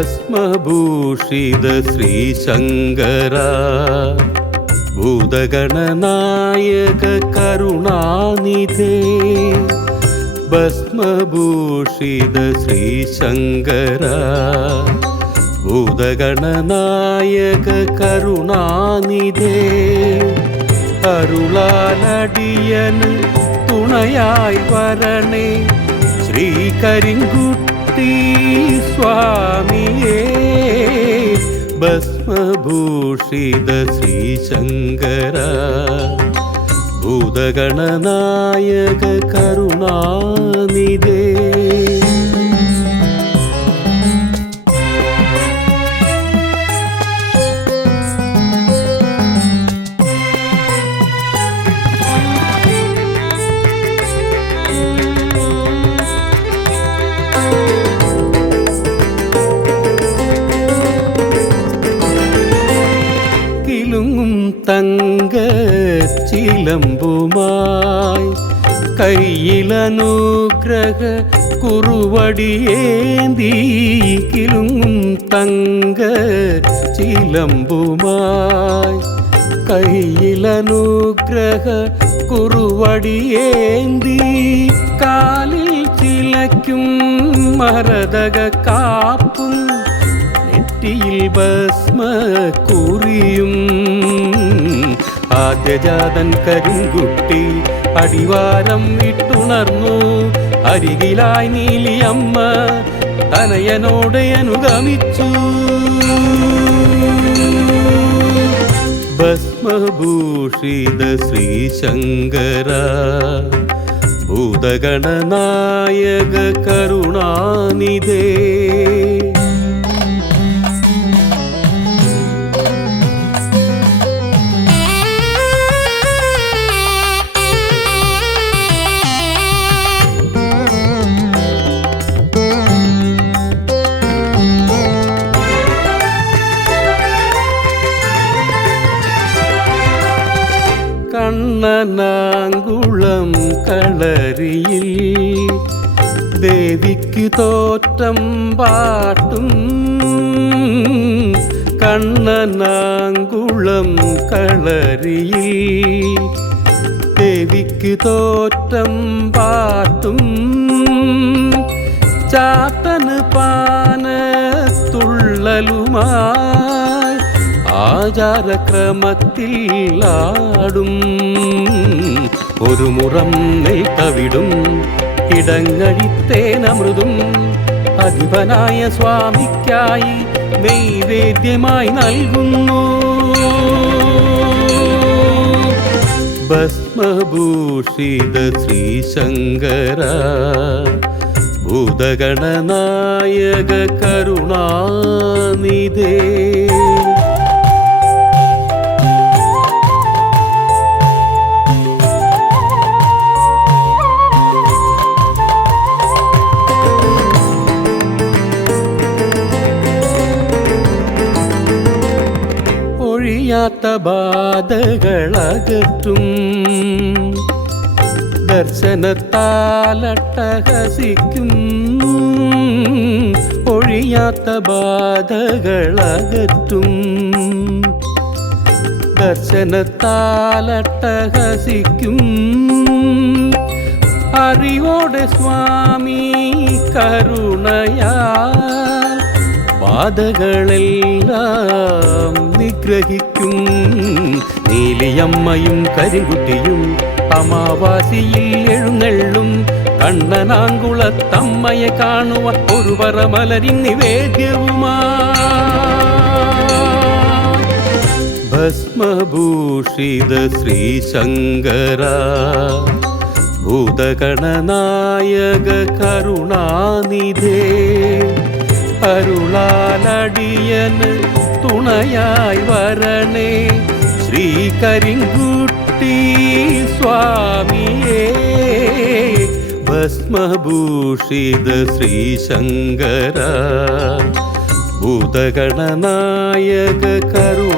ഭസ്മഭൂഷിത ശ്രീശങ്കര. ഭൂതഗണനായക കരുണാനിധേ. ഭസ്മഭൂഷിത ശ്രീശങ്കര. ഭൂതഗണനായക കരുണാനിധേ. അരുളാലടിയന് തുണയായി വരണേ. ശ്രീകരിങ്കുട്ടി സ്വാമിയേ. ഭസ്മഭൂഷിത ശ്രീശങ്കര. ഭൂതഗണനായക കരുണാനിധേ. ചിലമ്പുമായി കയ്യിലനുഗ്രഹ കുറുവടിയേന്തി കിലുങ്ങും തങ്ക ചിലമ്പുമായി കയ്യിലനുഗ്രഹ കുറുവടിയേന്തി കാലിൽ ചിലയ്ക്കും മരതക കാപ്പും നെറ്റിയിൽ ഭസ്മ കുറിയും ആദ്യജാതൻ കരിങ്കുട്ടി അടിവാരം വിട്ടുണർന്നു അരികിലായി നീലിയമ്മ തനയനോട് അനുഗമിച്ചു. ഭസ്മഭൂഷിത ശ്രീശങ്കര ഭൂതഗണനായക കരുണാനിധേ. കണ്ണനാങ്കുളം കളരിയിൽ ദേവിക്ക് തോറ്റം പാട്ടും കണ്ണനാങ്കുളം കളരിയിൽ ദേവിക്ക് തോറ്റം പാട്ടും ചാത്തന് പാനത്തുള്ളലുമായി ആചാരക്രമത്തിൽ ആടും. ഒരു മുറം നെയ് നെയ്ത്തവിടും ഇടങ്ങഴിത്തേനമൃതും അധിപനായ സ്വാമിക്കായി നൈവേദ്യമായി നൽകുന്നു. ഭസ്മഭൂഷിത ശ്രീശങ്കര ഭൂതഗണനായക കരുണാനിധേ. ഒഴിയാത്ത ബാധകളകറ്റും. ദർശനത്താലട്ടഹസിക്കും. ഒഴിയാത്ത ബാധകളകറ്റും. ദർശനത്താലട്ടഹസിക്കും. അറിവോടെ സ്വാമി കരുണയാൽ. ബാധകളെല്ലാം നിഗ്രഹിക്കും. നീലിയമ്മയും കരിങ്കുട്ടിയും അമാവാസിയിൽ എഴുന്നള്ളും കണ്ണനാങ്കുളത്തമ്മയെ കാണുവ ഒരു പറമലരിൻ നിവേദ്യവുമാ ഭസ്മഭൂഷിത ശ്രീശങ്കര ഭൂതഗണനായക കരുണാനിധേ അരുളാലടിയന് തുണയായി വരണേ. ശ്രീകരിങ്കുട്ടി സ്വാമിയേ. ഭസ്മഭൂഷിത ശ്രീശങ്കര. ഭൂതഗണനായക കരു